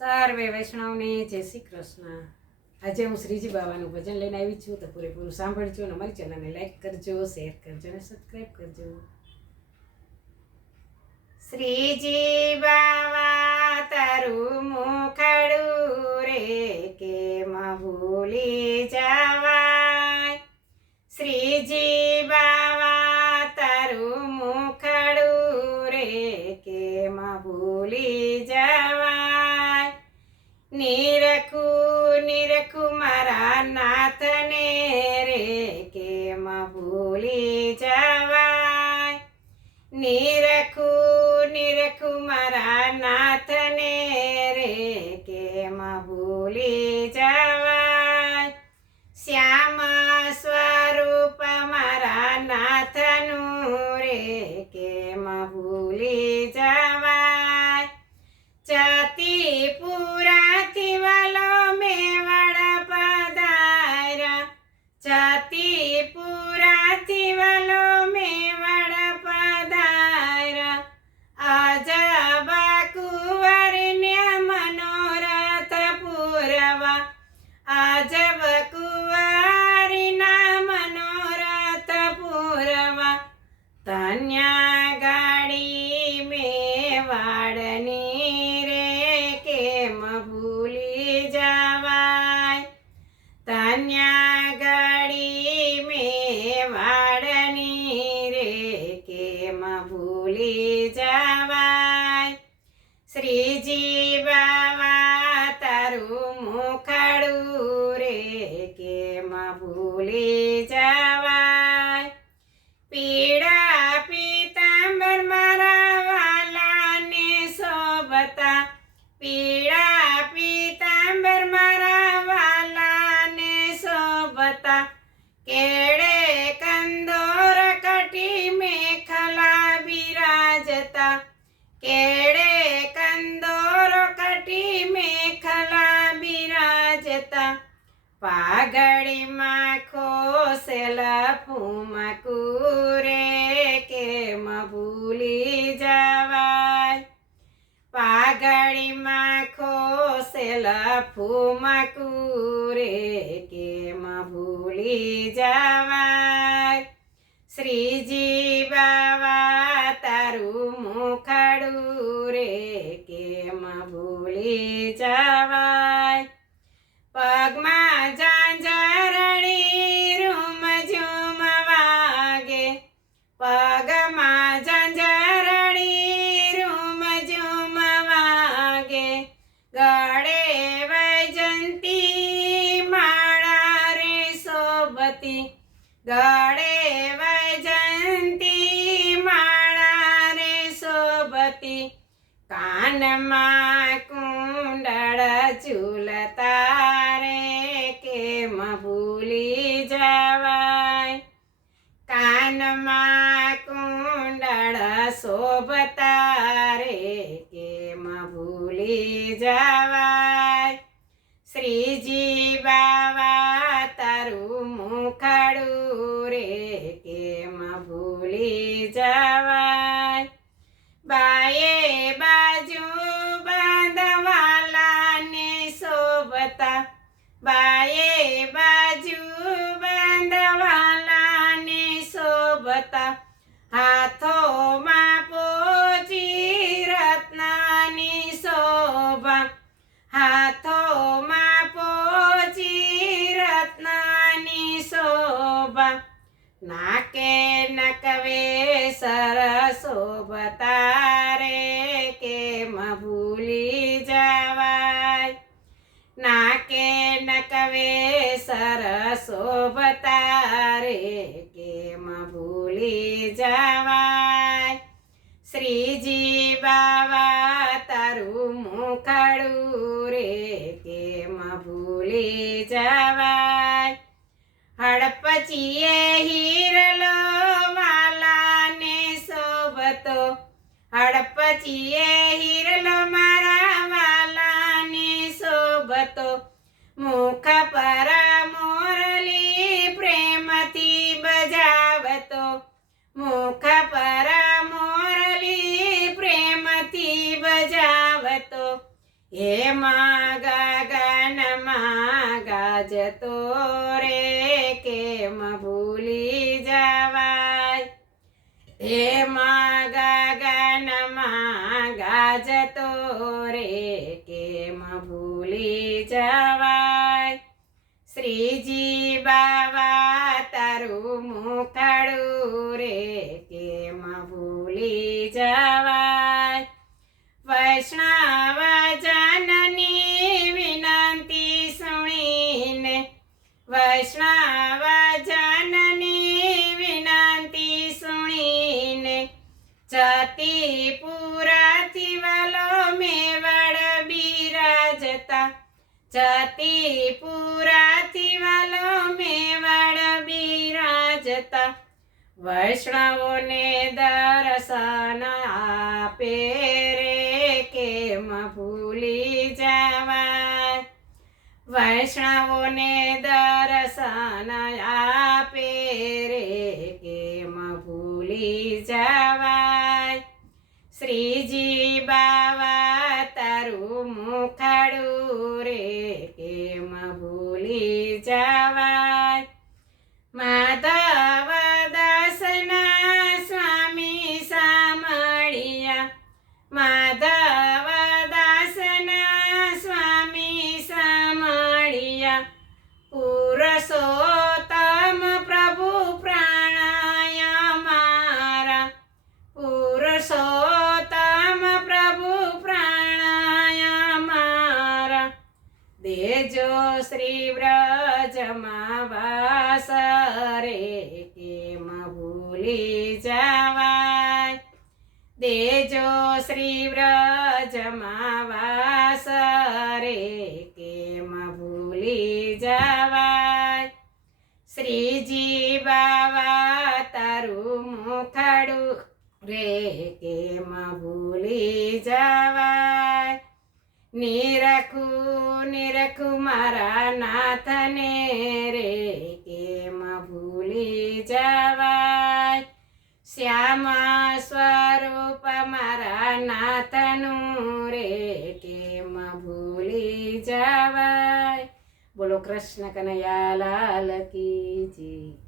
સર્વે વૈષ્ણવને જય શ્રી કૃષ્ણ। આજે હું શ્રીજી બાવાનું ભજન લઈને આવી છું, તો પૂરેપૂરું સાંભળજો અને અમારી ચેનલને લાઈક કરજો, શેર કરજો અને સબસ્ક્રાઈબ કરજો। શ્રીજી બાવા તારું મુખડું રે કેમ ભૂલી જવાય। શ્રીજી બાવા તારું મુખડું રે કેમ ભૂલી જવાય। નિરખું નિરખું મારા નાથને રે કેમ ભૂલી જવાય। નિરખું નિરખું મારા નાથને રે કેમ ભૂલી જવાય। શ્યામ સ્વરૂપ મારા નાથનું રે કેમ ભૂલી જવાય। જતીપુરાથી વાલો મેવાડ પધાર્યા। જતીપુરાથી વાલો મેવાડ પધાર્યા। અજબ કુંવરને મનોરથ પૂરવા। અજબ કુંવરીના મનોરથ પૂરવા। ધન્ય ગાડી મેવાડની રે કેમ ભૂલી જવાય। ધન્ય ગાડી મેવાડની રે કેમ ભૂલી જવાય। શ્રીજી બાવા તારું મુખડું રે કેમ ભૂલી જવાય। પીળા પીતાંબર મારા વાલાને શોભતા। પીળા પીતાંબર મારા વાલાને શોભતા। કેળે કંદોર કટી મેખલા બિરાજતા। કેળે કંદોર કટી મેખલા બિરાજતા। પાઘડીમાં ખોસેલ ફૂમકું રે કેમ ભૂલી જવાય। પાઘડીમાં ખોસેલ ફૂમકું રે કેમ ભૂલી જવાય। શ્રીજી બાવા તારું મુખડું રે કેમ ભૂલી જવાય। પગમાં ઝાંઝરણી રૂમ ઝૂમ વાગે। પગમાં ઝાંઝરણી રૂમ ઝૂમ વાગે। ગળે વૈજંતી માળા રે શોભતી। ગળે વૈજંતી માળા રે શોભતી। કાનમાં કુંડળ ઝૂલતા રે કેમ ભૂલી જવાય। કાનમાં કુંડળ શોભતા રે કેમ ભૂલી જવાય। શ્રીજી બાવા તારું મુખડું રે કેમ ભૂલી જવાય। બાયે બાજુ બાંધવાલાને શોભતા। બાયે બાજુ બાંધવાલાને શોભતા। હાથોમાં પોચી રત્નની શોભા। હાથોમાં પોચી રત્નની શોભા। નાકે નકવે શોભતા રે કેમ ભૂલી જવાય। નાકે નકવે શોભતા રે કેમ ભૂલી જવાય। શ્રીજી બાવા તારું મુખડું રે કેમ ભૂલી જવાય। હડપચીએ હીરલો વાલાને શોભતો। હડપચીએ હીરલો મારા વાલાને શોભતો। મુખ પર મોરલી પ્રેમથી બજાવતો। મુખ પર મોરલી પ્રેમથી બજાવતો। એમાં ગગનમાં ગાજતો રે કેમ ભૂલી જવાય એમાં ગગનમાં ગાજતો રે કેમ ભૂલી જવાય શ્રીજી બાવા તારું મુખડું રે કેમ ભૂલી જવાય વૈષ્ણવ જનની વિનંતી સુણીને વૈષ્ણવ જનની વિનંતી સુણીને જતીપુરાથી વાલો મેવાડ બિરાજતા જતીપુરાથી વાલો મેવાડ બિરાજતા વૈષ્ણવોને દર્શન આપે રે કેમ ભૂલી જવાય વૈષ્ણવોને દર્શન આપે રે કેમ ભૂલી જવાય શ્રીજી બાવા તારું મુખડું રે કેમ ભૂલી જવાય માધવ દાસના સ્વામી સામળિયા માધવ દાસના સ્વામી સામળિયા પુરુષોત્તમ પ્રભુ પ્રાણાય મારા પુરુષોત્તમ પ્રભુ પ્રાણાય મારા દેજો શ્રી વ્રજમાં વાસ રે કેમ ભૂલી જવાય દેજો શ્રી વ્રજમાં વાસ રે કેમ ભૂલી જવાય શ્રીજી બાવા તારું મુખડું રે કેમ ભૂલી જવાય નિરખું મારા નાથને રે કેમ ભૂલી જવાય શ્યામ સ્વરૂપ મારા નાથનું રે કેમ ભૂલી જવાય બોલો કૃષ્ણ કનૈયા લાલ કી જય